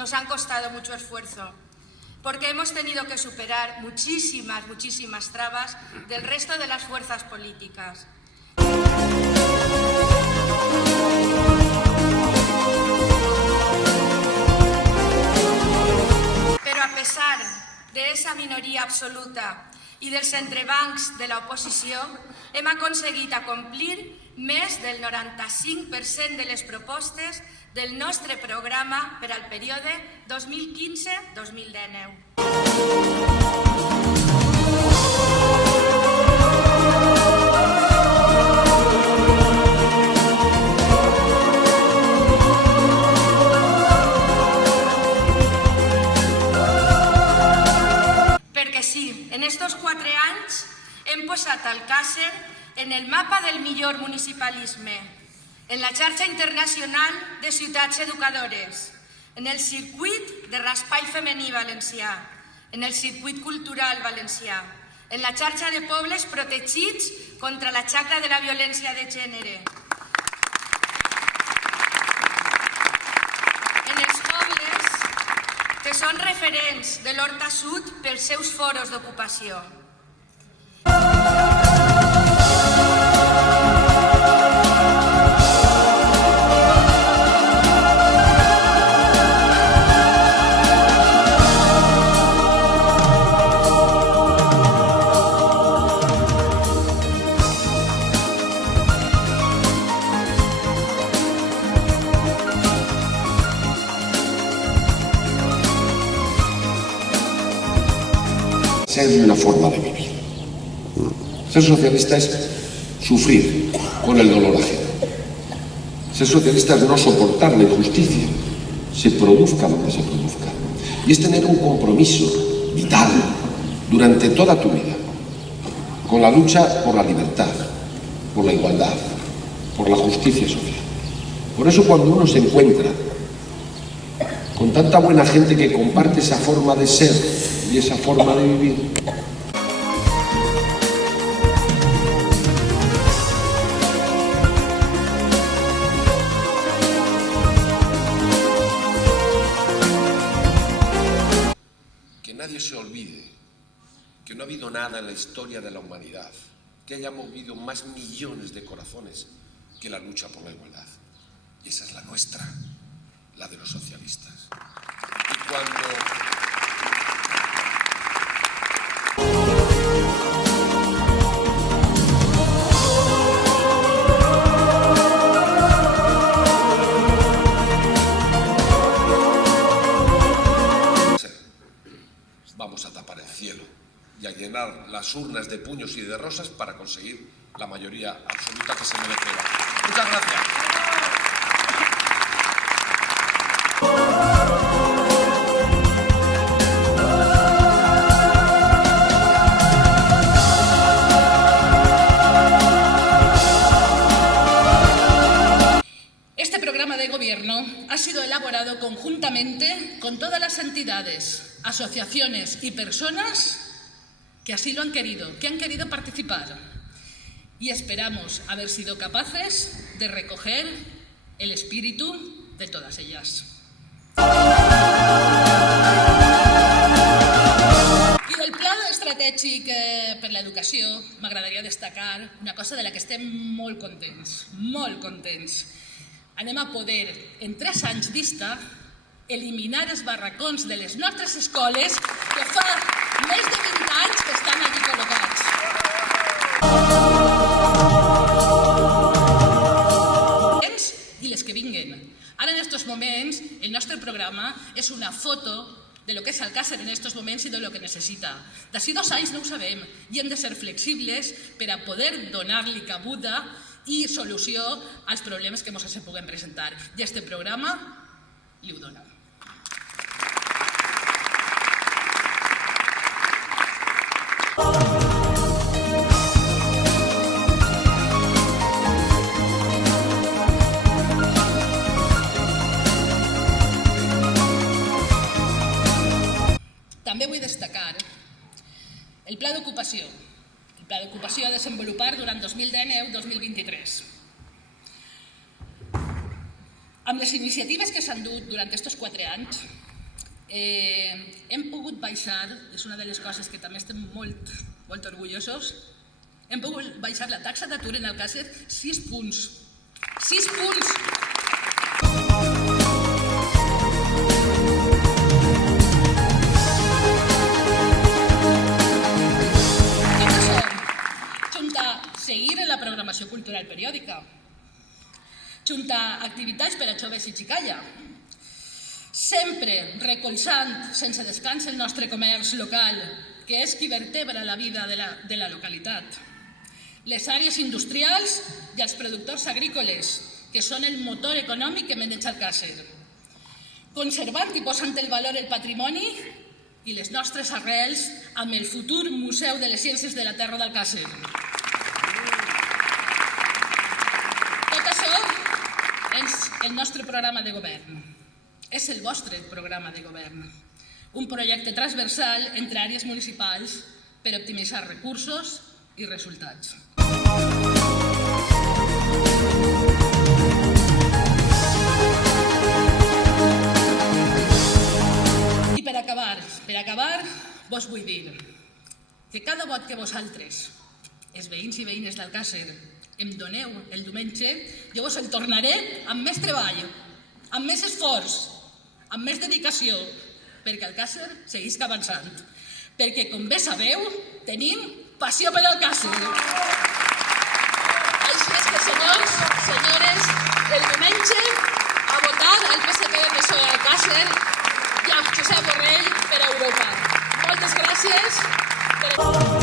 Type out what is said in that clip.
nos han costado mucho esfuerzo, porque hemos tenido que superar muchísimas trabas del resto de las fuerzas políticas. Pero a pesar de esa minoria absoluta i dels entrebancs de l'oposició, hem aconseguit acomplir més del 95% de les propostes del nostre programa per al període 2015-2019. Perquè sí, en estos 4 anys hem posat Alcàsser en el mapa del millor municipalisme, en la xarxa internacional de ciutats educadores, en el circuit de raspall femení valencià, en el circuit cultural valencià, en la xarxa de pobles protegits contra la xacra de la violència de gènere, en els pobles que són referents de l'Horta Sud pels seus foros d'ocupació. Ser una forma de vivir. Ser socialista es sufrir con el dolor ajeno. Ser socialista es no soportar la injusticia, se produzca lo que se produzca. Y es tener un compromiso vital durante toda tu vida con la lucha por la libertad, por la igualdad, por la justicia social. Por eso cuando uno se encuentra con tanta buena gente que comparte esa forma de ser y esa forma de vivir, que nadie se olvide que no ha habido nada en la historia de la humanidad que haya movido más millones de corazones que la lucha por la igualdad. Y esa es la nuestra, la de los socialistas. Y cuando vamos a tapar el cielo y a llenar las urnas de puños y de rosas para conseguir la mayoría absoluta que se merece. Muchas gracias. Este programa de gobierno ha sido elaborado conjuntamente con todas las entidades, asociaciones y personas que así lo han querido, que han querido participar. Y esperamos haber sido capaces de recoger el espíritu de todas ellas. I del pla estratègic per l'educació m'agradaria destacar una cosa de la que estem molt contents, molt contents. Anem a poder, en 3 anys vista, eliminar els barracons de les nostres escoles que fa més de 20 anys que estan allí col·locats. I les que vinguen. Ara, en aquests moments, el nostre programa és una foto de lo que és Alcàsser en aquests moments i de lo que necessita. D'ací 2 anys no ho sabem i hem de ser flexibles per a poder donar-li cabuda i solució als problemes que ens puguem presentar. I este programa li ho dona. També vull destacar el pla d'ocupació. El pla d'ocupació a desenvolupar durant 2019-2023. Amb les iniciatives que s'han dut durant aquests 4 anys, hem pogut baixar, és una de les coses que també estem molt orgullosos, hem pogut baixar la taxa d'atur en Alcàsser 6 punts. 6 punts! Tot això, junt a seguir en la programació cultural periòdica, junt a activitats per a joves i xicalla, sempre recolzant sense descans el nostre comerç local, que és qui vertebra la vida de la localitat, les àrees industrials i els productors agrícoles, que són el motor econòmic que maneja Alcàsser, conservant i posant el valor el patrimoni i les nostres arrels amb el futur Museu de les Ciències de la Terra d'Alcàsser. Tot això és el nostre programa de govern. És el vostre programa de govern. Un projecte transversal entre àrees municipals per optimitzar recursos i resultats. I per acabar, vos vull dir que cada vot que vosaltres, els veïns i veïnes d'Alcàsser, em doneu el diumenge, jo vos el tornaré amb més treball, amb més esforç, amb més dedicació, perquè Alcàsser seguisca avançant. Perquè, com bé sabeu, tenim passió per Alcàsser. Així és que, senyors, senyores, el diumenge a votar al PSC de PSOE Alcàsser i a Josep Borrell per Europa. Moltes gràcies.